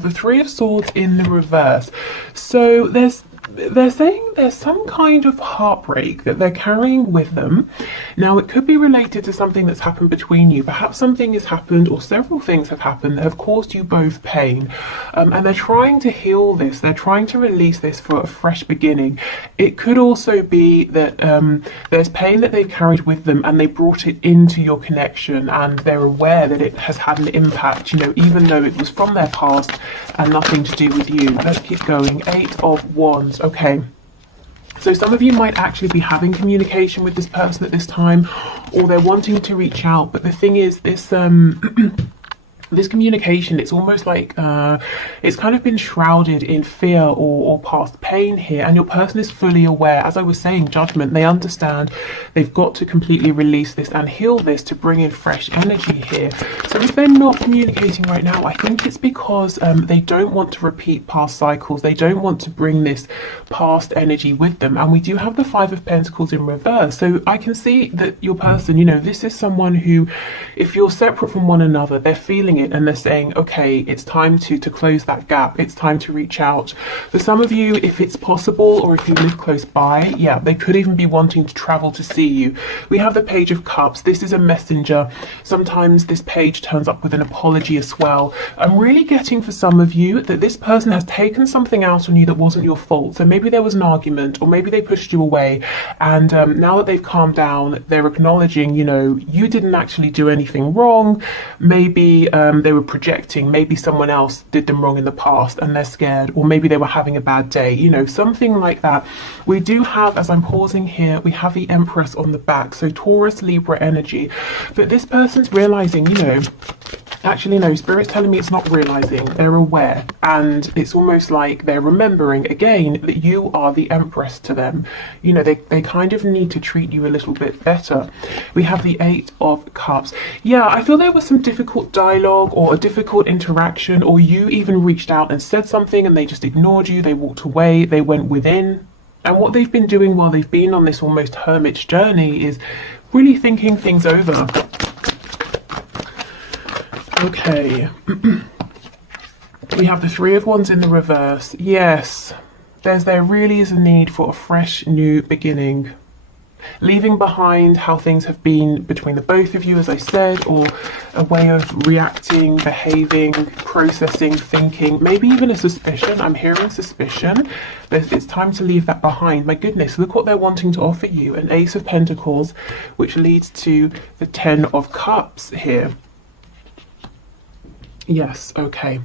The Three of Swords in the reverse. So they're saying there's some kind of heartbreak that they're carrying with them. Now, it could be related to something that's happened between you. Perhaps something has happened, or several things have happened that have caused you both pain. And they're trying to heal this. They're trying to release this for a fresh beginning. It could also be that there's pain that they've carried with them and they brought it into your connection, and they're aware that it has had an impact, you know, even though it was from their past and nothing to do with you. Let's keep going. Eight of Wands. Okay. So some of you might actually be having communication with this person at this time, or they're wanting to reach out. But the thing is, this this communication, it's almost like it's kind of been shrouded in fear or past pain here, and your person is fully aware. As I was saying, judgment, they understand they've got to completely release this and heal this to bring in fresh energy here. So if they're not communicating right now, I think it's because they don't want to repeat past cycles. They don't want to bring this past energy with them. And we do have the Five of Pentacles in reverse. So I can see that your person, you know, this is someone who, if you're separate from one another, they're feeling it and they're saying, okay, it's time to close that gap. It's time to reach out. For some of you, if it's possible, or if you live close by, yeah, they could even be wanting to travel to see you. We have the Page of Cups. This is a messenger. Sometimes this page turns up with an apology as well. I'm really getting for some of you that this person has taken something out on you that wasn't your fault. So maybe there was an argument, or maybe they pushed you away, and now that they've calmed down, they're acknowledging, you know, you didn't actually do anything wrong. Maybe they were projecting, maybe someone else did them wrong in the past and they're scared, or maybe they were having a bad day, you know, something like that. We do have, as I'm pausing here, we have the Empress on the back, so Taurus, Libra energy. But this person's realizing, you know, actually no, Spirit's telling me it's not realizing, they're aware, and it's almost like they're remembering again that you are the Empress to them. You know, they kind of need to treat you a little bit better. We have the Eight of Cups. Yeah, I feel there was some difficult dialogue or a difficult interaction, or you even reached out and said something and they just ignored you, they walked away, they went within. And what they've been doing while they've been on this almost hermit's journey is really thinking things over. Okay. We have the Three of Wands in the reverse. Yes, there really is a need for a fresh new beginning. Leaving behind how things have been between the both of you, as I said, or a way of reacting, behaving, processing, thinking, maybe even a suspicion. I'm hearing suspicion. It's time to leave that behind. My goodness, look what they're wanting to offer you. An Ace of Pentacles, which leads to the Ten of Cups here. Yes, okay.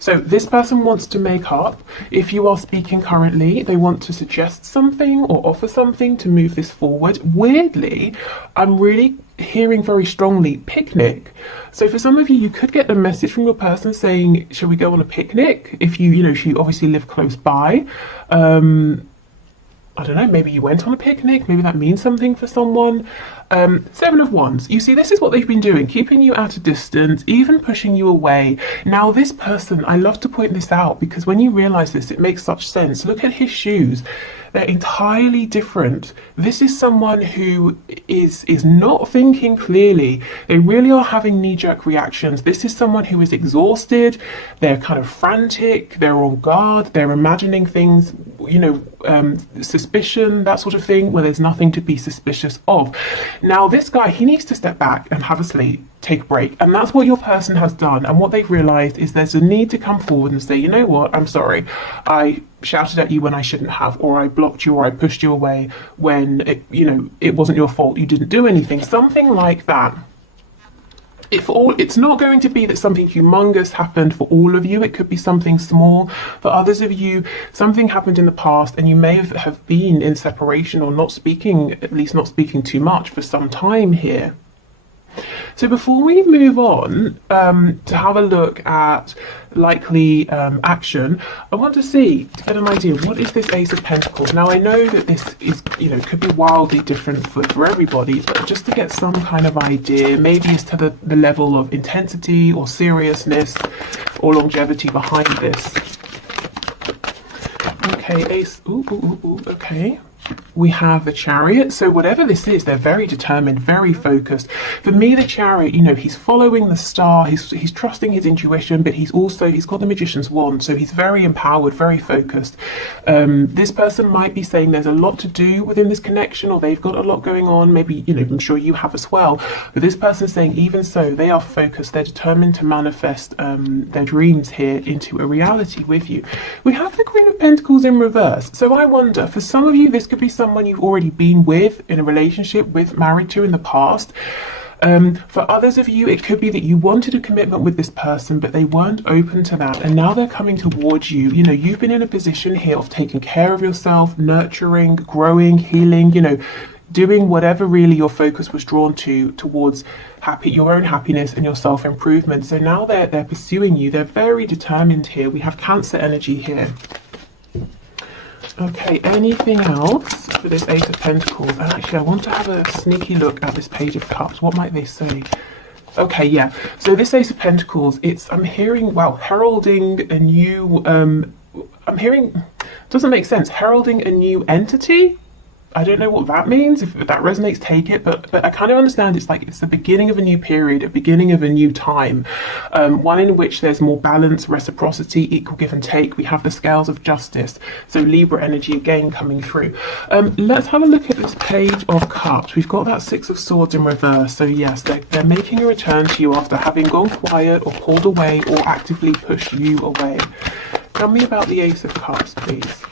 So this person wants to make up. If you are speaking currently, they want to suggest something or offer something to move this forward. Weirdly, I'm really hearing very strongly picnic. So for some of you, you could get a message from your person saying, shall we go on a picnic? If you know, if you obviously live close by. I don't know, maybe you went on a picnic, maybe that means something for someone. Seven of Wands. You see, this is what they've been doing, keeping you at a distance, even pushing you away. Now, this person, I love to point this out because when you realize this, it makes such sense. Look at his shoes. They're entirely different. This is someone who is not thinking clearly. They really are having knee-jerk reactions. This is someone who is exhausted. They're kind of frantic. They're on guard. They're imagining things, you know, suspicion, that sort of thing, where there's nothing to be suspicious of. Now, this guy, he needs to step back and have a sleep, take a break. And that's what your person has done. And what they've realized is there's a need to come forward and say, you know what, I'm sorry. I shouted at you when I shouldn't have, or I blocked you, or I pushed you away when it, you know, it wasn't your fault. You didn't do anything. Something like that. It's not going to be that something humongous happened for all of you. It could be something small. For others of you, something happened in the past and you may have been in separation or not speaking, at least not speaking too much for some time here. So before we move on to have a look at likely action, I want to get an idea, what is this Ace of Pentacles? Now, I know that this is, you know, could be wildly different for everybody, but just to get some kind of idea, maybe as to the level of intensity or seriousness or longevity behind this. Okay, Ace, okay. we have the Chariot. So whatever this is, they're very determined, very focused. For me, the Chariot, you know, he's following the star, he's trusting his intuition, but he's got the Magician's wand, so he's very empowered, very focused. This person might be saying there's a lot to do within this connection, or they've got a lot going on. Maybe, you know, I'm sure you have as well. But this person's saying even so, they are focused, they're determined to manifest their dreams here into a reality with you. We have the Queen of Pentacles in reverse. So I wonder, for some of you, this could be someone you've already been with, in a relationship with, married to in the past. For others of you, it could be that you wanted a commitment with this person, but they weren't open to that, and now they're coming towards you. You know, you've been in a position here of taking care of yourself, nurturing, growing, healing, you know, doing whatever really your focus was drawn towards your own happiness and your self-improvement. So now they're pursuing you. They're very determined here. We have Cancer energy here. Okay, anything else for this Ace of Pentacles? And actually, I want to have a sneaky look at this Page of Cups. What might they say? Okay, yeah. So this Ace of Pentacles, I'm hearing, wow, heralding a new, I'm hearing, doesn't make sense, heralding a new entity? I don't know what that means. If that resonates, take it. But I kind of understand it's like it's the beginning of a new period, a beginning of a new time, one in which there's more balance, reciprocity, equal give and take. We have the scales of justice. So Libra energy again coming through. Let's have a look at this Page of Cups. We've got that Six of Swords in reverse. So yes, they're making a return to you after having gone quiet or pulled away or actively pushed you away. Tell me about the Ace of Cups, please.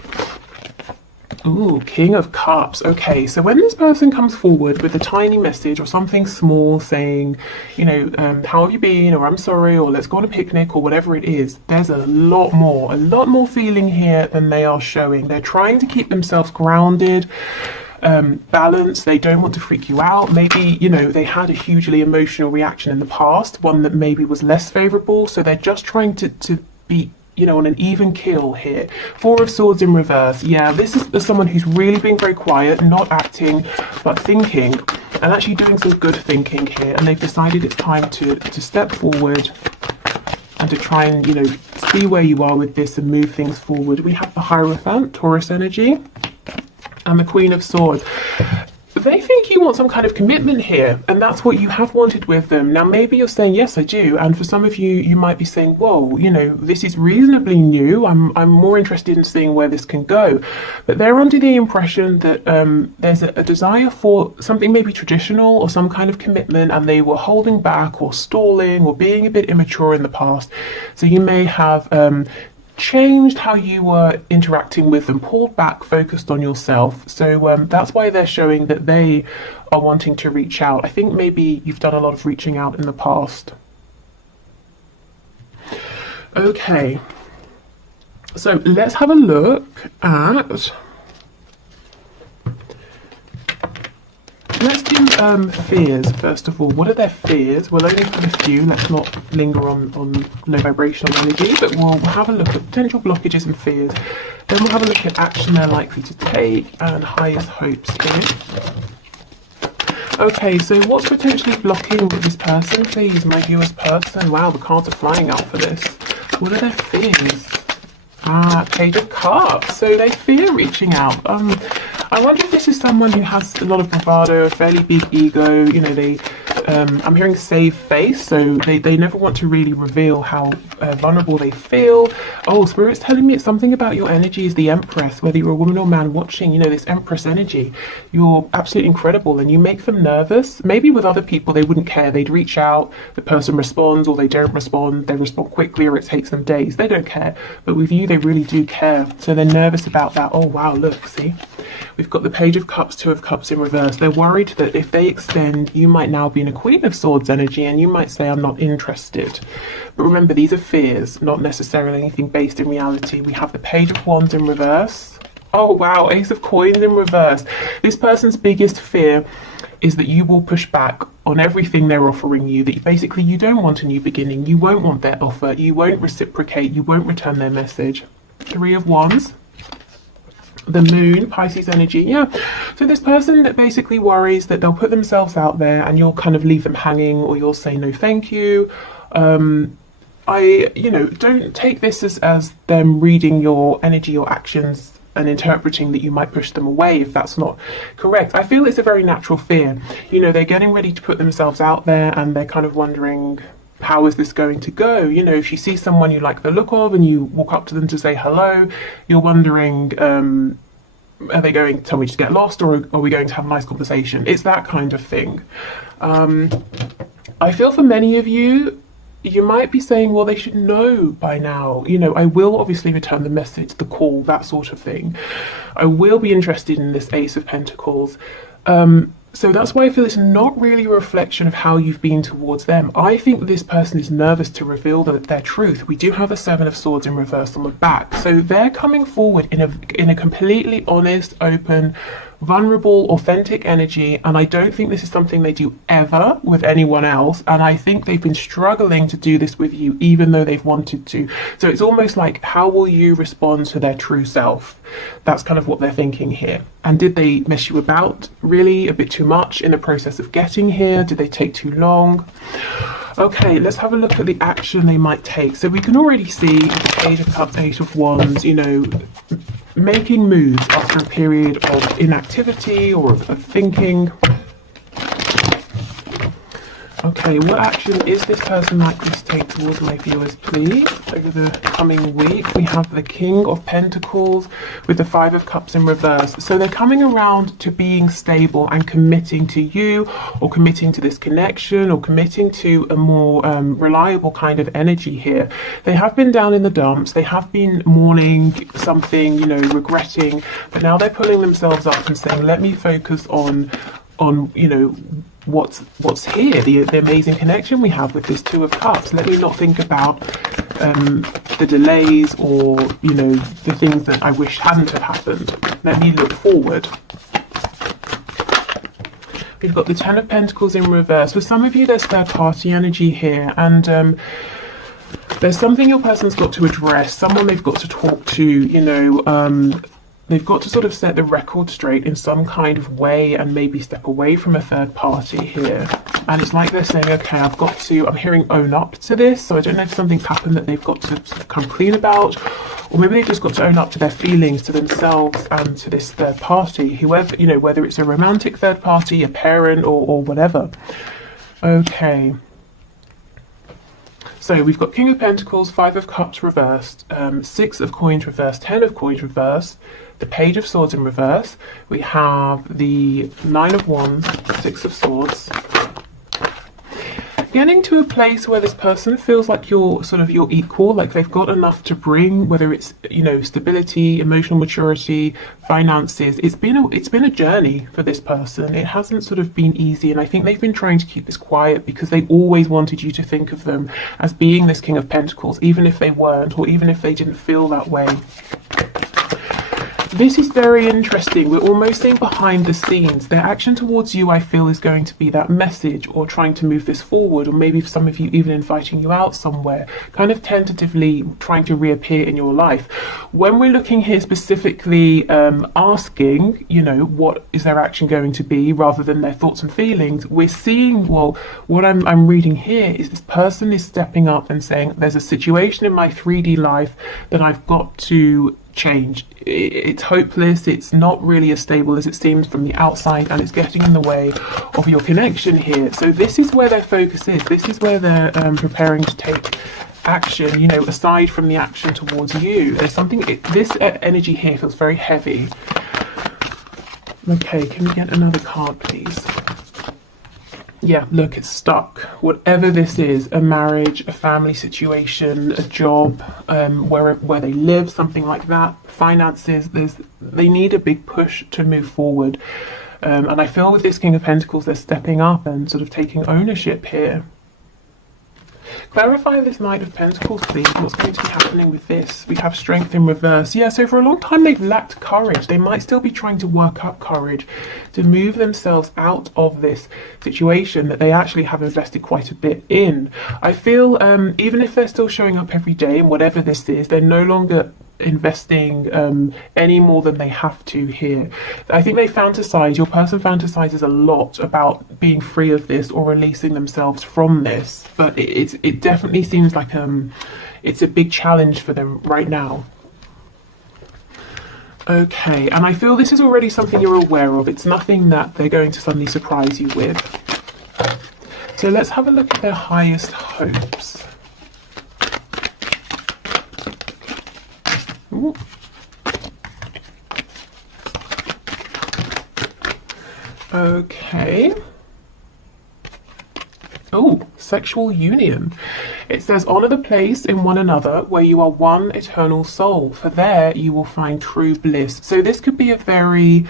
Ooh, King of Cups. Okay, so when this person comes forward with a tiny message or something small saying, you know, how have you been, or I'm sorry, or let's go on a picnic, or whatever it is, there's a lot more feeling here than they are showing. They're trying to keep themselves grounded, balanced. They don't want to freak you out. Maybe, you know, they had a hugely emotional reaction in the past, one that maybe was less favorable, so they're just trying to be, you know, on an even keel here. Four of Swords in reverse. Yeah, this is someone who's really being very quiet, not acting, but thinking, and actually doing some good thinking here. And they've decided it's time to step forward and to try and, you know, see where you are with this and move things forward. We have the Hierophant, Taurus energy, and the Queen of Swords. They think you want some kind of commitment here, and that's what you have wanted with them. Now, maybe you're saying, yes, I do. And for some of you, you might be saying, whoa, you know, this is reasonably new. I'm more interested in seeing where this can go. But they're under the impression that there's a desire for something maybe traditional or some kind of commitment, and they were holding back or stalling or being a bit immature in the past. So you may have changed how you were interacting with them, pulled back, focused on yourself. So that's why they're showing that they are wanting to reach out. I think maybe you've done a lot of reaching out in the past. Okay, so let's have a look at, let's do fears first of all. What are their fears? We'll only put a few. Let's not linger on low vibrational energy, but we'll have a look at potential blockages and fears. Then we'll have a look at action they're likely to take and highest hopes here. Okay, so what's potentially blocking this person, please, my viewers person? Wow, the cards are flying out for this. What are their fears? Page of Cups. So they fear reaching out. I wonder if this is someone who has a lot of bravado, a fairly big ego. You know, I'm hearing save face, so they never want to really reveal how vulnerable they feel. Oh, Spirit's telling me it's something about your energy is the Empress, whether you're a woman or man watching, you know, this Empress energy. You're absolutely incredible, and you make them nervous. Maybe with other people, they wouldn't care. They'd reach out, the person responds, or they don't respond. They respond quickly, or it takes them days. They don't care. But with you, they really do care. So they're nervous about that. Oh, wow, look, see? We've got the Page of Cups, Two of Cups in reverse. They're worried that if they extend, you might now be in a Queen of Swords energy, and you might say, I'm not interested. But remember, these are fears, not necessarily anything based in reality. We have the Page of Wands in reverse. Oh, wow, Ace of Coins in reverse. This person's biggest fear is that you will push back on everything they're offering you, that basically you don't want a new beginning, you won't want their offer, you won't reciprocate, you won't return their message. Three of Wands. The Moon, Pisces energy, yeah. So this person that basically worries that they'll put themselves out there and you'll kind of leave them hanging, or you'll say no thank you. You know, don't take this as them reading your energy or actions and interpreting that you might push them away if that's not correct. I feel it's a very natural fear. You know, they're getting ready to put themselves out there and they're kind of wondering, how is this going to go? You know, if you see someone you like the look of and you walk up to them to say hello, you're wondering, are they going to tell me to get lost, or are we going to have a nice conversation? It's that kind of thing. I feel for many of you, you might be saying, well, they should know by now. You know, I will obviously return the message, the call, that sort of thing. I will be interested in this Ace of Pentacles. So that's why I feel it's not really a reflection of how you've been towards them. I think this person is nervous to reveal their truth. We do have the Seven of Swords in reverse on the back. So they're coming forward in a completely honest, open, vulnerable, authentic energy, and I don't think this is something they do ever with anyone else, and I think they've been struggling to do this with you even though they've wanted to. So it's almost like, how will you respond to their true self? That's kind of what they're thinking here. And did they mess you about really a bit too much in the process of getting here? Did they take too long? Okay, let's have a look at the action they might take. So we can already see the Page of Cups, Eight of Wands, you know, making moves after a period of inactivity or of thinking. Okay, what action is this person likely to take towards my viewers, please, over the coming week? We have the King of Pentacles with the Five of Cups in reverse. So they're coming around to being stable and committing to you, or committing to this connection, or committing to a more reliable kind of energy here. They have been down in the dumps. They have been mourning something, you know, regretting, but now they're pulling themselves up and saying, let me focus on you know, what's here, the amazing connection we have with this Two of Cups. Let me not think about the delays, or, you know, the things that I wish hadn't have happened. Let me look forward. We've got the Ten of Pentacles in reverse. For some of you, there's third party energy here, and there's something your person's got to address, someone they've got to talk to, you know, they've got to sort of set the record straight in some kind of way and maybe step away from a third party here. And it's like they're saying, okay, I'm hearing own up to this. So I don't know if something's happened that they've got to sort of come clean about, or maybe they've just got to own up to their feelings, to themselves and to this third party, whoever, you know, whether it's a romantic third party, a parent, or whatever. Okay. So we've got King of Pentacles, Five of Cups reversed, Six of Coins reversed, Ten of Coins reversed, the Page of Swords in reverse. We have the Nine of Wands, Six of Swords. Getting to a place where this person feels like you're your equal, like they've got enough to bring, whether it's, you know, stability, emotional maturity, finances. It's been a journey for this person. It hasn't sort of been easy, and I think they've been trying to keep this quiet because they always wanted you to think of them as being this King of Pentacles, even if they weren't, or even if they didn't feel that way. This is very interesting. We're almost seeing behind the scenes. Their action towards you, I feel, is going to be that message, or trying to move this forward, or maybe for some of you even inviting you out somewhere, kind of tentatively trying to reappear in your life. When we're looking here specifically asking, you know, what is their action going to be, rather than their thoughts and feelings, we're seeing, well, what I'm reading here is this person is stepping up and saying, there's a situation in my 3D life that I've got to change. It's hopeless, it's not really as stable as it seems from the outside, and it's getting in the way of your connection here. So this is where their focus is. This is where they're preparing to take action, you know, aside from the action towards you. There's something, this energy here feels very heavy. Okay, can we get another card, please? Yeah, look, it's stuck. Whatever this is, a marriage, a family situation, a job, where they live, something like that, finances, they need a big push to move forward. And I feel with this King of Pentacles, they're stepping up and sort of taking ownership here. Clarify this Knight of Pentacles, please. What's going to be happening with this? We have Strength in reverse. Yeah, so for a long time they've lacked courage. They might still be trying to work up courage to move themselves out of this situation that they actually have invested quite a bit in. I feel even if they're still showing up every day and whatever this is, they're no longer investing any more than they have to here. I think they fantasize, your person fantasizes a lot about being free of this or releasing themselves from this, but it definitely seems like it's a big challenge for them right now. Okay, and I feel this is already something you're aware of. It's nothing that they're going to suddenly surprise you with. So let's have a look at their highest hopes. Ooh. Okay. Oh, sexual union. It says, honor the place in one another where you are one eternal soul, for there you will find true bliss. So this could be a very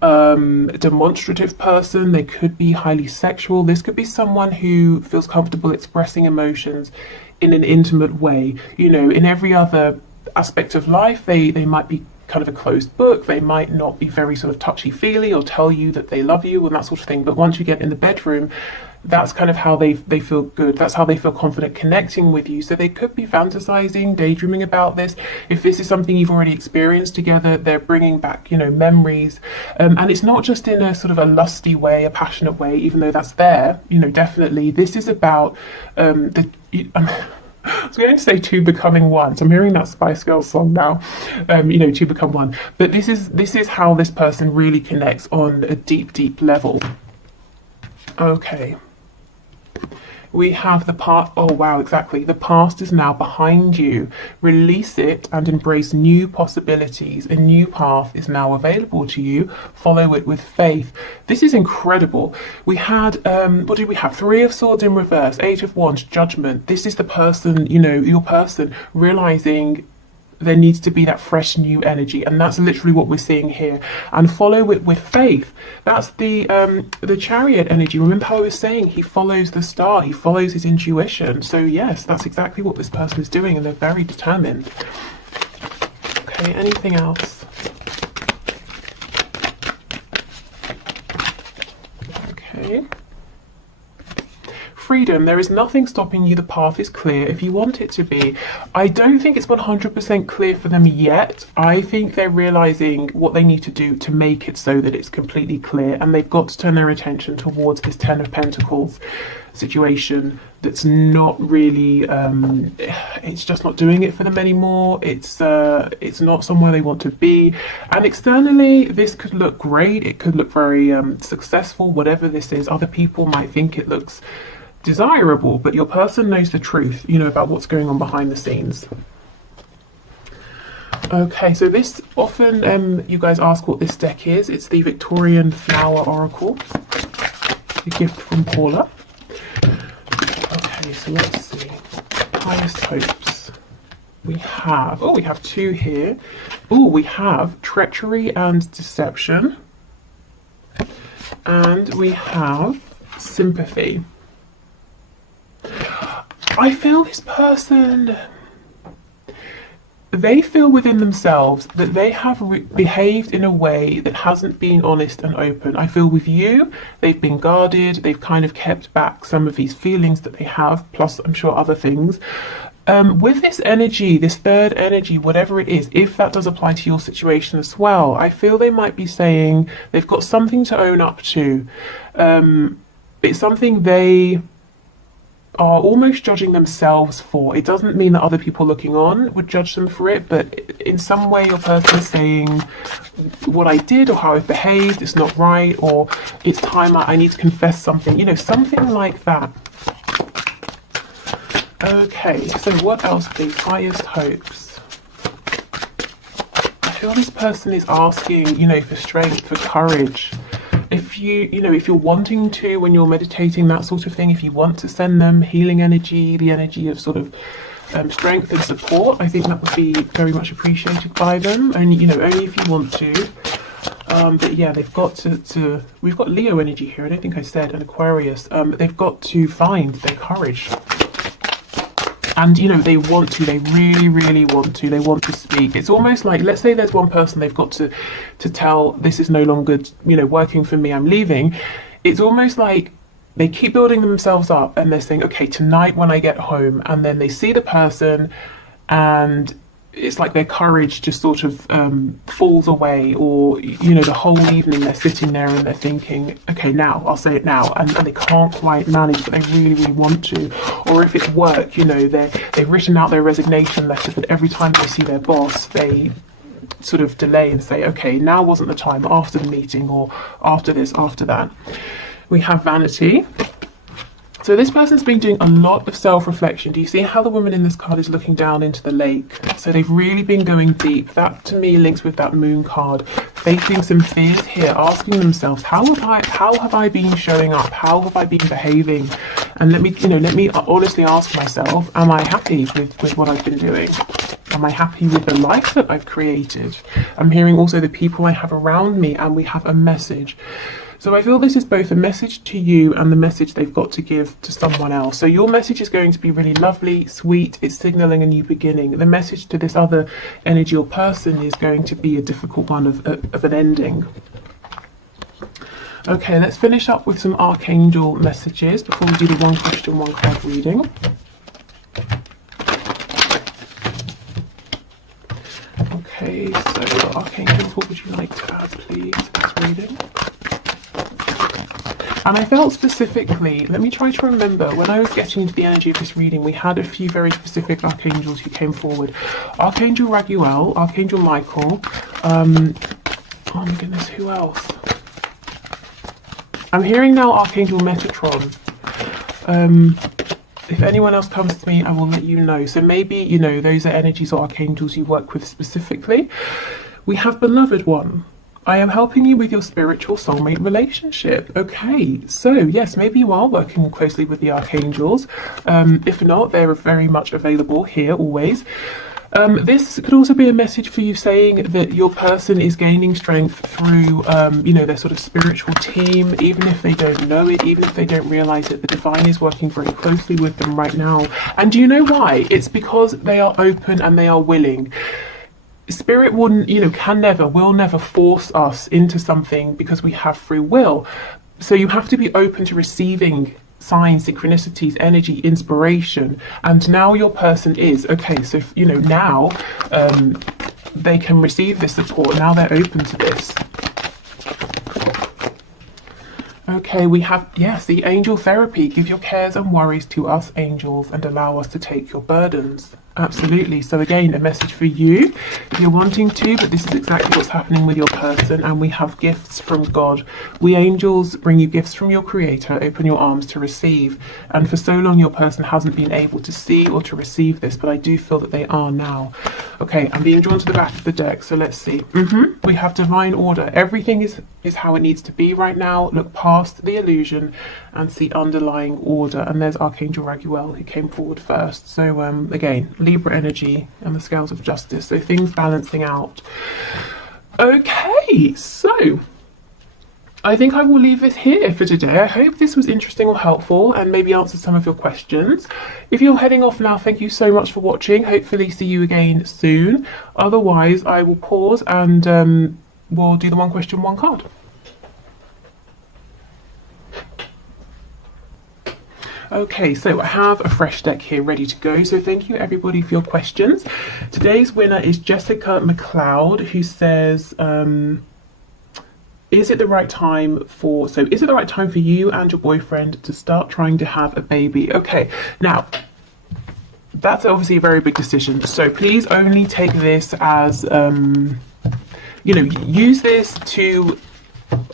demonstrative person. They could be highly sexual. This could be someone who feels comfortable expressing emotions in an intimate way. You know, in every other aspect of life, they might be kind of a closed book. They might not be very sort of touchy-feely or tell you that they love you and that sort of thing. But once you get in the bedroom, that's kind of how they feel good. That's how they feel confident connecting with you. So they could be fantasizing, daydreaming about this. If this is something you've already experienced together, they're bringing back, you know, memories. And it's not just in a sort of a lusty way, a passionate way, even though that's there, you know, definitely. This is about I was going to say two becoming one. So I'm hearing that Spice Girls song now, you know, two become one. But this is how this person really connects on a deep, deep level. Okay. We have the past. Oh, wow, exactly. The past is now behind you. Release it and embrace new possibilities. A new path is now available to you. Follow it with faith. This is incredible. We had, what did we have? Three of Swords in reverse, Eight of Wands, Judgment. This is the person, you know, your person realizing there needs to be that fresh new energy, and that's literally what we're seeing here. And follow it with faith. That's the Chariot energy. Remember how I was saying he follows the star, he follows his intuition. So yes, that's exactly what this person is doing, and they're very determined. Okay, anything else? Okay. Freedom. There is nothing stopping you. The path is clear if you want it to be. I don't think it's 100% clear for them yet. I think they're realizing what they need to do to make it so that it's completely clear, and they've got to turn their attention towards this Ten of Pentacles situation that's not really it's just not doing it for them anymore. It's not somewhere they want to be, and externally this could look great, it could look very successful. Whatever this is, other people might think it looks desirable, but your person knows the truth, you know, about what's going on behind the scenes. Okay, so this often you guys ask what this deck is. It's the Victorian Flower Oracle, a gift from Paula. Okay, so let's see. Highest hopes. We have two here. Oh, we have treachery and deception, and we have sympathy. I feel this person, they feel within themselves that they have behaved in a way that hasn't been honest and open. I feel with you, they've been guarded, they've kind of kept back some of these feelings that they have, plus I'm sure other things. With this energy, this third energy, whatever it is, if that does apply to your situation as well, I feel they might be saying they've got something to own up to. It's something they are almost judging themselves for. It doesn't mean that other people looking on would judge them for it, but in some way your person is saying what I did or how I've behaved, it's not right, or it's time I need to confess something, you know, something like that. Okay, so what else please? Highest hopes. I feel this person is asking, you know, for strength, for courage. If if you're wanting to, when you're meditating, that sort of thing, if you want to send them healing energy, the energy of sort of strength and support, I think that would be very much appreciated by them. And, you know, only if you want to. But yeah, they've got to we've got Leo energy here, I don't think I said, and Aquarius. They've got to find their courage. And, you know, they want to, they really, really want to, they want to speak. It's almost like, let's say there's one person they've got to tell, this is no longer, you know, working for me, I'm leaving. It's almost like they keep building themselves up and they're saying, okay, tonight when I get home, and then they see the person and it's like their courage just sort of falls away, or, you know, the whole evening they're sitting there and they're thinking, okay, now, I'll say it now, and they can't quite manage, but they really, really want to. Or if it's work, you know, they've written out their resignation letter, but every time they see their boss, they sort of delay and say, okay, now wasn't the time, after the meeting, or after this, after that. We have vanity. So this person's been doing a lot of self-reflection. Do you see how the woman in this card is looking down into the lake? So they've really been going deep. That to me links with that moon card. Facing some fears here, asking themselves, how have I been showing up? How have I been behaving? And let me honestly ask myself, am I happy with what I've been doing? Am I happy with the life that I've created? I'm hearing also the people I have around me, and we have a message. So I feel this is both a message to you and the message they've got to give to someone else. So your message is going to be really lovely, sweet, it's signaling a new beginning. The message to this other energy or person is going to be a difficult one of an ending. Okay, let's finish up with some archangel messages before we do the one question, one card reading. Okay, so archangels, what would you like to add, please, to this reading? And I felt specifically, let me try to remember, when I was getting into the energy of this reading, we had a few very specific archangels who came forward. Archangel Raguel, Archangel Michael, oh my goodness, who else? I'm hearing now Archangel Metatron. If anyone else comes to me, I will let you know. So maybe, you know, those are energies or archangels you work with specifically. We have Beloved One. I am helping you with your spiritual soulmate relationship. Okay, so yes, maybe you are working closely with the archangels. If not, they're very much available here always. This could also be a message for you saying that your person is gaining strength through, you know, their sort of spiritual team, even if they don't know it, even if they don't realize it, the divine is working very closely with them right now. And do you know why? It's because they are open and they are willing. Spirit wouldn't, you know, will never force us into something because we have free will. So you have to be open to receiving signs, synchronicities, energy, inspiration. And now your person is, okay, so, you know, now they can receive this support. Now they're open to this. Okay, we have, yes, the angel therapy. Give your cares and worries to us, angels, and allow us to take your burdens. Absolutely. So again, a message for you if you're wanting to, but this is exactly what's happening with your person. And we have gifts from God. We angels bring you gifts from your creator. Open your arms to receive. And for so long, your person hasn't been able to see or to receive this, but I do feel that they are now. Okay, I'm being drawn to the back of the deck. So let's see. We have divine order. Everything is how it needs to be right now. Look past the illusion and see underlying order. And there's Archangel Raguel who came forward first. So again, Libra energy and the scales of justice. So things balancing out. Okay, so I think I will leave this here for today. I hope this was interesting or helpful and maybe answered some of your questions. If you're heading off now, thank you so much for watching. Hopefully see you again soon. Otherwise, I will pause and we'll do the one question, one card. Okay, so I have a fresh deck here ready to go. So thank you everybody for your questions. Today's winner is Jessica McLeod, who says, is it the right time for you and your boyfriend to start trying to have a baby? Okay, now that's obviously a very big decision. So please only take this as, you know, use this to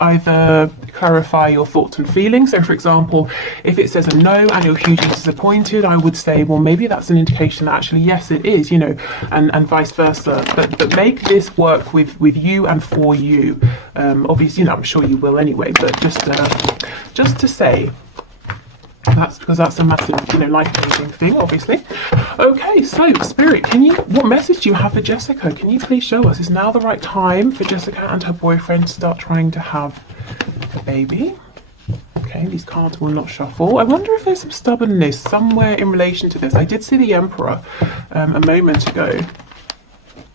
either clarify your thoughts and feelings. So for example, if it says a no and you're hugely disappointed, I would say, well, maybe that's an indication that actually yes it is, you know, and vice versa, but make this work with you and for you. Obviously, you know, I'm sure you will anyway, but just to say, that's because that's a massive, you know, life-changing thing, obviously. Okay, so Spirit, what message do you have for Jessica? Can you please show us, is now the right time for Jessica and her boyfriend to start trying to have a baby? Okay, these cards will not shuffle. I wonder if there's some stubbornness somewhere in relation to this. I did see the Emperor a moment ago.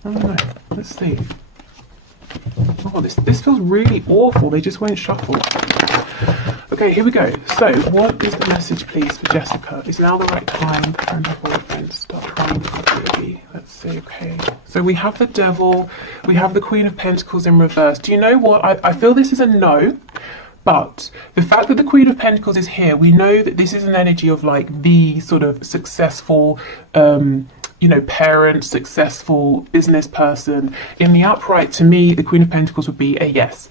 I don't know, let's see. Oh, this feels really awful. They just won't shuffle. Okay, here we go. So, what is the message, please, for Jessica? Is now the right time for her boyfriend to start trying to have a baby? Let's see, okay. So we have the Devil, we have the Queen of Pentacles in reverse. Do you know what? I feel this is a no, but the fact that the Queen of Pentacles is here, we know that this is an energy of like the sort of successful, you know, parent, successful business person. In the upright, to me, the Queen of Pentacles would be a yes.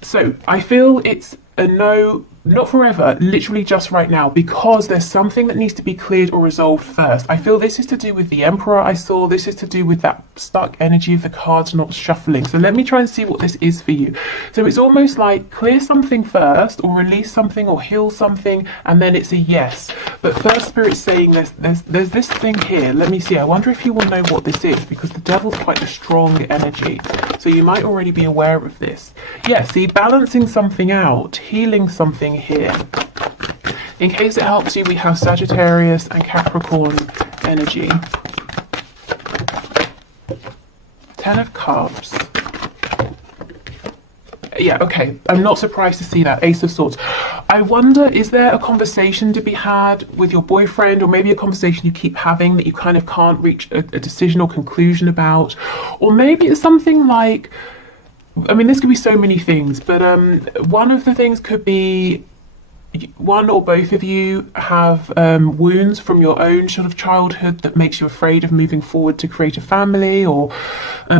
So I feel it's a no, not forever, literally just right now, because there's something that needs to be cleared or resolved first. I feel this is to do with the Emperor I saw. This is to do with that stuck energy of the cards not shuffling. So let me try and see what this is for you. So it's almost like clear something first, or release something, or heal something, and then it's a yes. But first, Spirit's saying there's this thing here. Let me see. I wonder if you will know what this is, because the Devil's quite a strong energy. So you might already be aware of this. Yeah, see, balancing something out, healing something here. In case it helps you, we have Sagittarius and Capricorn energy. 10 of Cups. Yeah, okay, I'm not surprised to see that. Ace of Swords. I wonder, is there a conversation to be had with your boyfriend, or maybe a conversation you keep having that you kind of can't reach a decision or conclusion about? Or maybe it's something like, I mean, this could be so many things, but one of the things could be one or both of you have wounds from your own sort of childhood that makes you afraid of moving forward to create a family, or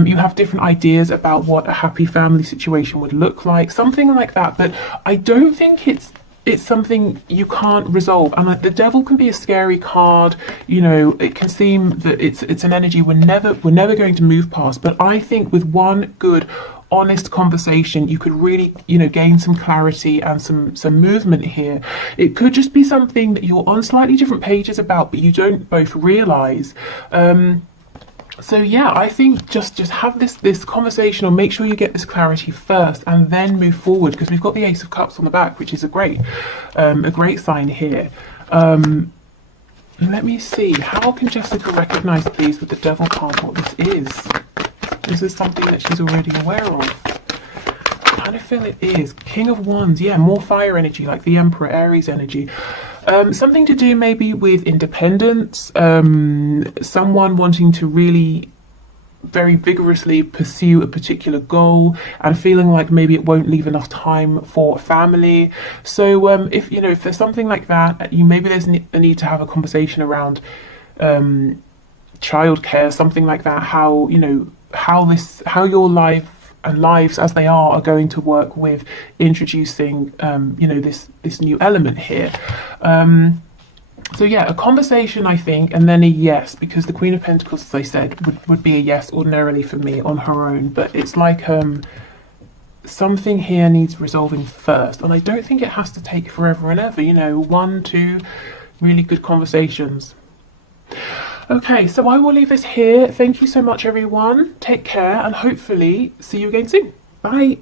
you have different ideas about what a happy family situation would look like, something like that. But I don't think it's something you can't resolve. And the Devil can be a scary card, you know. It can seem that it's an energy we're never going to move past. But I think with one good, honest conversation, you could really, you know, gain some clarity and some movement here. It could just be something that you're on slightly different pages about, but you don't both realize. So yeah, I think just have this conversation, or make sure you get this clarity first and then move forward, because we've got the Ace of Cups on the back, which is a great sign here. Let me see, how can Jessica recognize, please, with the Devil card, what this is? Is this something that she's already aware of? I kind of feel it is. King of Wands, yeah, more fire energy, like the Emperor, Aries energy. Something to do maybe with independence, someone wanting to really very vigorously pursue a particular goal and feeling like maybe it won't leave enough time for family. So if there's something like that, maybe there's a need to have a conversation around childcare, something like that, how your life and lives as they are going to work with introducing this new element here. So yeah, a conversation, I think, and then a yes, because the Queen of Pentacles, as I said, would be a yes ordinarily for me on her own, but it's like something here needs resolving first, and I don't think it has to take forever and ever, 1, 2 really good conversations. Okay, so I will leave this here. Thank you so much, everyone. Take care, and hopefully see you again soon. Bye.